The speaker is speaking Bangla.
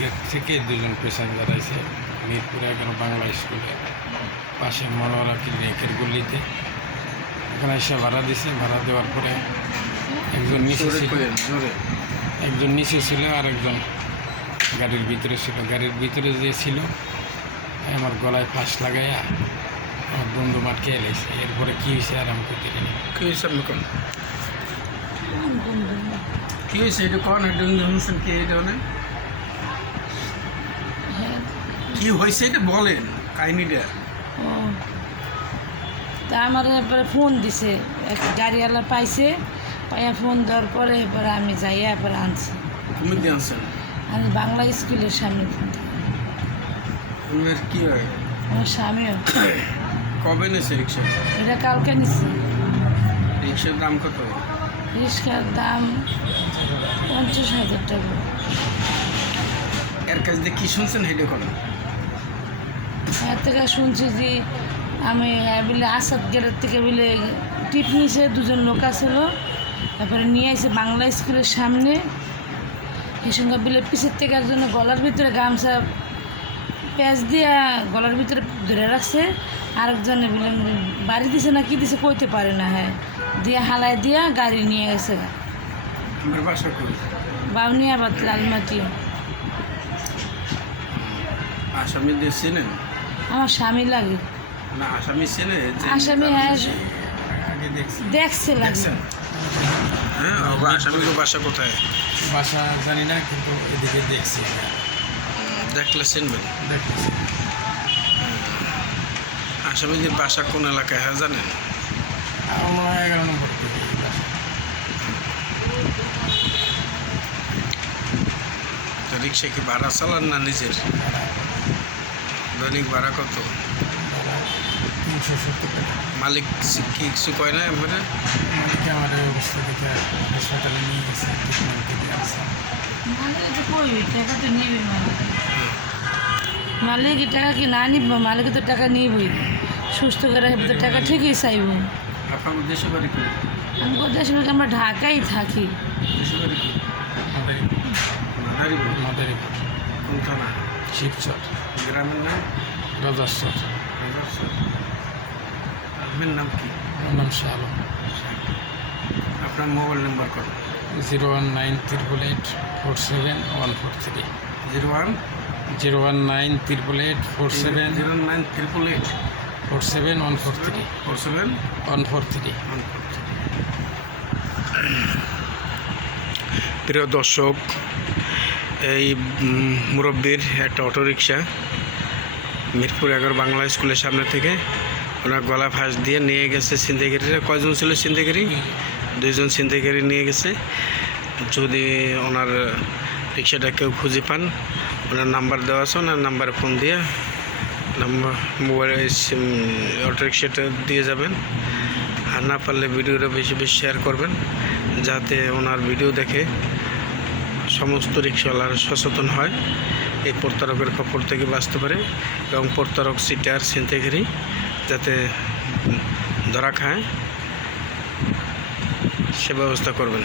গেট থেকে দুজন প্যাসেঞ্জার আছে মিরপুরে এগারো বাংলা স্কুলে পাশে মনোহরা ক্লিনিকের গলিতে। এখানে এসে ভাড়া দিছে ভাড়া দেওয়ার পরে একজন নিচে ছিল। একজন নিচে ছিল আর একজন গাড়ির ভিতরে ছিল। গাড়ির ভিতরে যে ছিল আমার গলায় ফাঁস লাগাইয়া আমার বন্ধু মাটকে এলাইছে। এরপরে কী হয়েছে আর আমি করতে পারি কি হয়েছে আপনি কোন? কি হয়েছে এটা কোন? এটা শুনছেন কি এটা মানে কি হয়েছে এটা বলেন কাহিনিটা? ও তা আমার এরপরে ফোন দিছে এক গাড়িওয়ালা পাইছে পাইয়া ফোন দেওয়ার পরে এরপরে আমি যাইয়া এরপরে আনছি। তুমি দিয়ে আনছেন আমি বাংলা স্কুলের সামনে থেকে। তোমার কি হয়? আমার স্বামীও। কবে নেছে রিক্সা? এটা কালকে নিছি। রিক্সার দাম কত? রিক্সার দাম পঞ্চাশ হাজার টাকা। এর কাছ দিয়ে কি শুনছেন হেডে কোন? এর থেকে শুনছি যে আমি বলে আসাদ গেটের থেকে বলে টিপ নিছে দুজন লোক আসলো তারপরে নিয়ে আসে বাংলা স্কুলের সামনে। এই সঙ্গে বলে পিছের থেকে একজন গলার ভিতরে গামছা প্যাঁচ দিয়া গলার ভিতরে ধরে রাখছে। আরেকজনে বলে বাড়ি দিছে না কি দিছে কইতে পারে না হ্যাঁ। দিয়ে হালাই দিয়া গাড়ি নিয়ে গেছে। বাউনিয়াবাদ লালমাটি আসামি চেনেন? আমার স্বামী লাগে। না আসামি চেনে আসামি হ্যাঁ আগে দেখছি। হ্যাঁ আসামির বাসা কোথায়? বাসা জানি না কিন্তু এদিকে দেখছি। দেখলে চিনবেন। দেখতেছি আসামিদের বাসা কোন এলাকায় হ্যাঁ জানেন? আমরা এগারো নম্বর রিক্সা কি ভাড়া চালান না নিজের? দৈনিক ভাড়া কত? মালিক কি কিছু কয় না এবারে? মালিক আমার এই অবস্থা দেখে হাসপাতালে নিয়ে গেছে ট্রিটমেন্ট দিতে আসছে মালিক তো কই টাকা কি না নিব? মালিক তো টাকা নিবই। সুস্থ করে তো টাকা ঠিকই চাইব। আপনার কি? আমরা ঢাকায় থাকি। মাদারীপুর। মাদারীপুর। কোন থানা শিবচর গ্রামের নাম? রাজারচর। আপনার নাম কি? আমার নাম শাহ আলম। আপনার মোবাইল নাম্বার কত? Zero one nine triple eight four seven one four three. Zero one? Zero one nine triple eight four seven zero nine triple eight. Four seven one four three. Four seven? One four three. One four প্রিয় দর্শক এই মুরব্বির একটা অটোরিকশা, মিরপুর এগারো বাংলা স্কুলের সামনে থেকে। ওনার গলা ফাঁস দিয়ে নিয়ে গেছে সিন্দেগিরিরা কয়জন ছিল সিন্দেগিরি? দুইজন সিন্দেগিরি নিয়ে গেছে। যদি ওনার রিক্সাটা কেউ খুঁজে পান, ওনার নাম্বার দেওয়া আছে, ওনার নাম্বারে ফোন দিয়ে নাম্বার, মোবাইল অটোরিক্সাটা দিয়ে যাবেন। আর না পারলে ভিডিওটা বেশি বেশি শেয়ার করবেন, যাতে ওনার ভিডিও দেখে সমস্ত রিক্সাওয়ালারা সচেতন হয় এই প্রতারকের কপর থেকে বাঁচতে পারে এবং প্রতারক সিটার সিনতেগিরি যাতে ধরা খায় সে ব্যবস্থা করবেন।